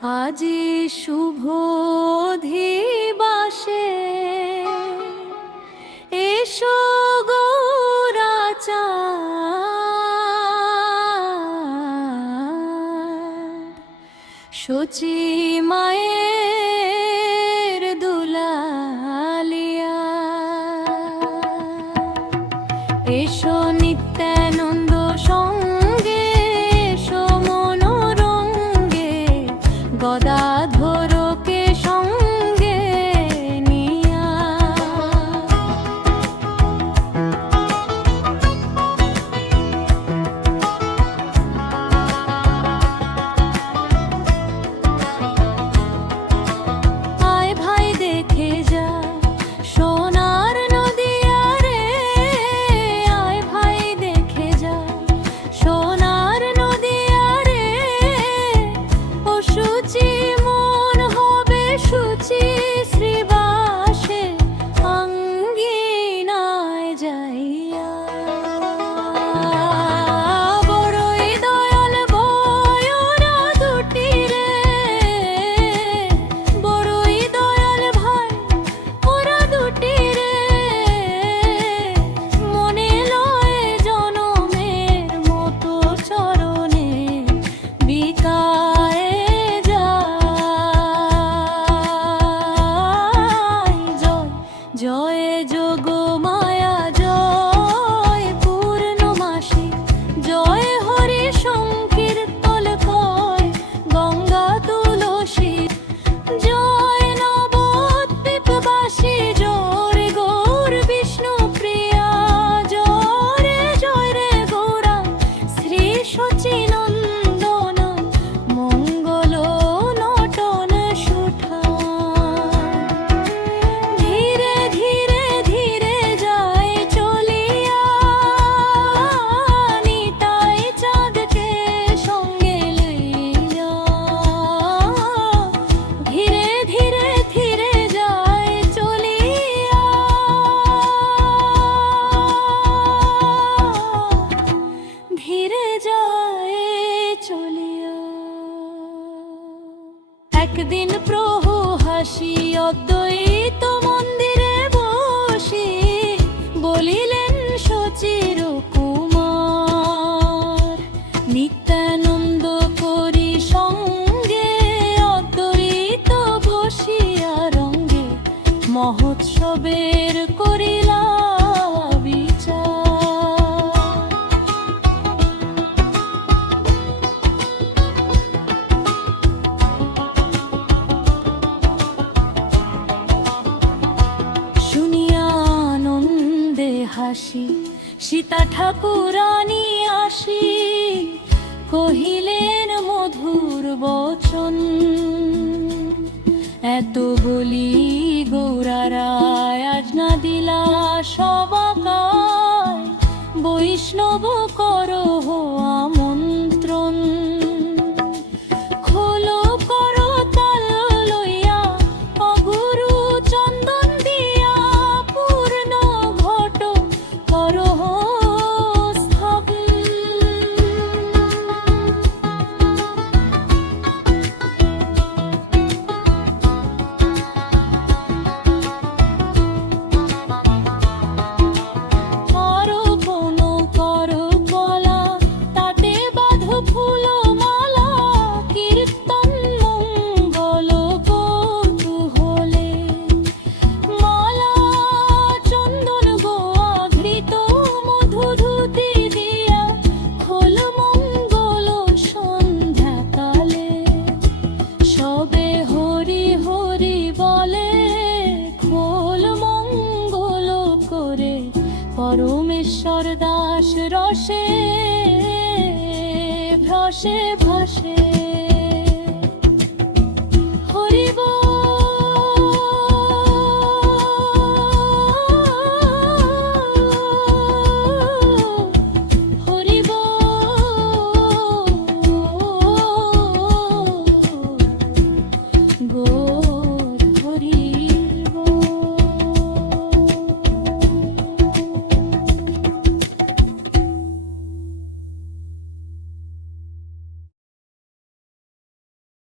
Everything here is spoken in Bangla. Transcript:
আজি শুভ দিবাসে এসো গৌরাচাঁদ, শচী মায়ের দুলালিয়া। এসো নিত্যানন্দ সঙ্গে, এসো মনোরঙ্গে, গদাধরকে সঙ্গে নিয়া। আয় ভাই দেখে যা সোনার নদিয়া রে, আয় ভাই দেখে যা সোনার নদিয়া রে। ও শুচি মন হবে শুচি শ্রীবাসে, অঙ্গিনায় যাইয়া। বড়ই দয়াল বয়রা দুটি রে, বড়ই দয়াল ভাই ওরা দুটি রে। মনে লয় জনমের মতো চরণে বিকায়ে যায়। জয় জয় যোগ মায়া, জয় পূর্ণমাসী, জয় হরি সংকীর্তন কয় গঙ্গা তুলসী। জয় নবদ্বীপবাসী, জয় গৌর বিষ্ণু প্রিয়া। জয় রে গৌরা শ্রী শচীনন্দন, মঙ্গল নটন সুঠা। ধীরে ধীরে ধীরে যায় চলিয়া, নিতাই চাঁদকে সঙ্গে লইয়া। ধীরে ধীরে ধীরে যায় চলিয়া, ধীরে যায় চলিয়া। একদিন প্রভু হাসি অদ্বৈত মন্দিরে বসি, বলিলেন শচীর কুমার। নিত্যানন্দ করি সঙ্গে, অদ্বৈত বসিয়া রঙ্গে, মহোৎসবের করিলা বিচার। শুনিয়া আনন্দে হাসি, সীতা ঠাকুরানী আসি, কহিলেন মধুর বচন। এত বলি গৌরারায় আজ না দিলা সবাকায়, বৈষ্ণব করহ আমন্ত্রণ। খোলো করতাল লইয়া, অগুরু চন্দন দিয়া, পূর্ণ ঘট করহ স্থাপন। অর্পণ কর কলা, তাতে বাঁধো ফুলমালা, কীর্তন মঙ্গল কৌতূহলে। মালা চন্দন গোয়া ঘৃত মধু ধুতি দিয়া, খোল মঙ্গল সন্ধ্যাকালে। সবে হরি হরি বলে, খোল মঙ্গল করে পরমেশ্বর দাস রসে ভ্রসে ভাসে।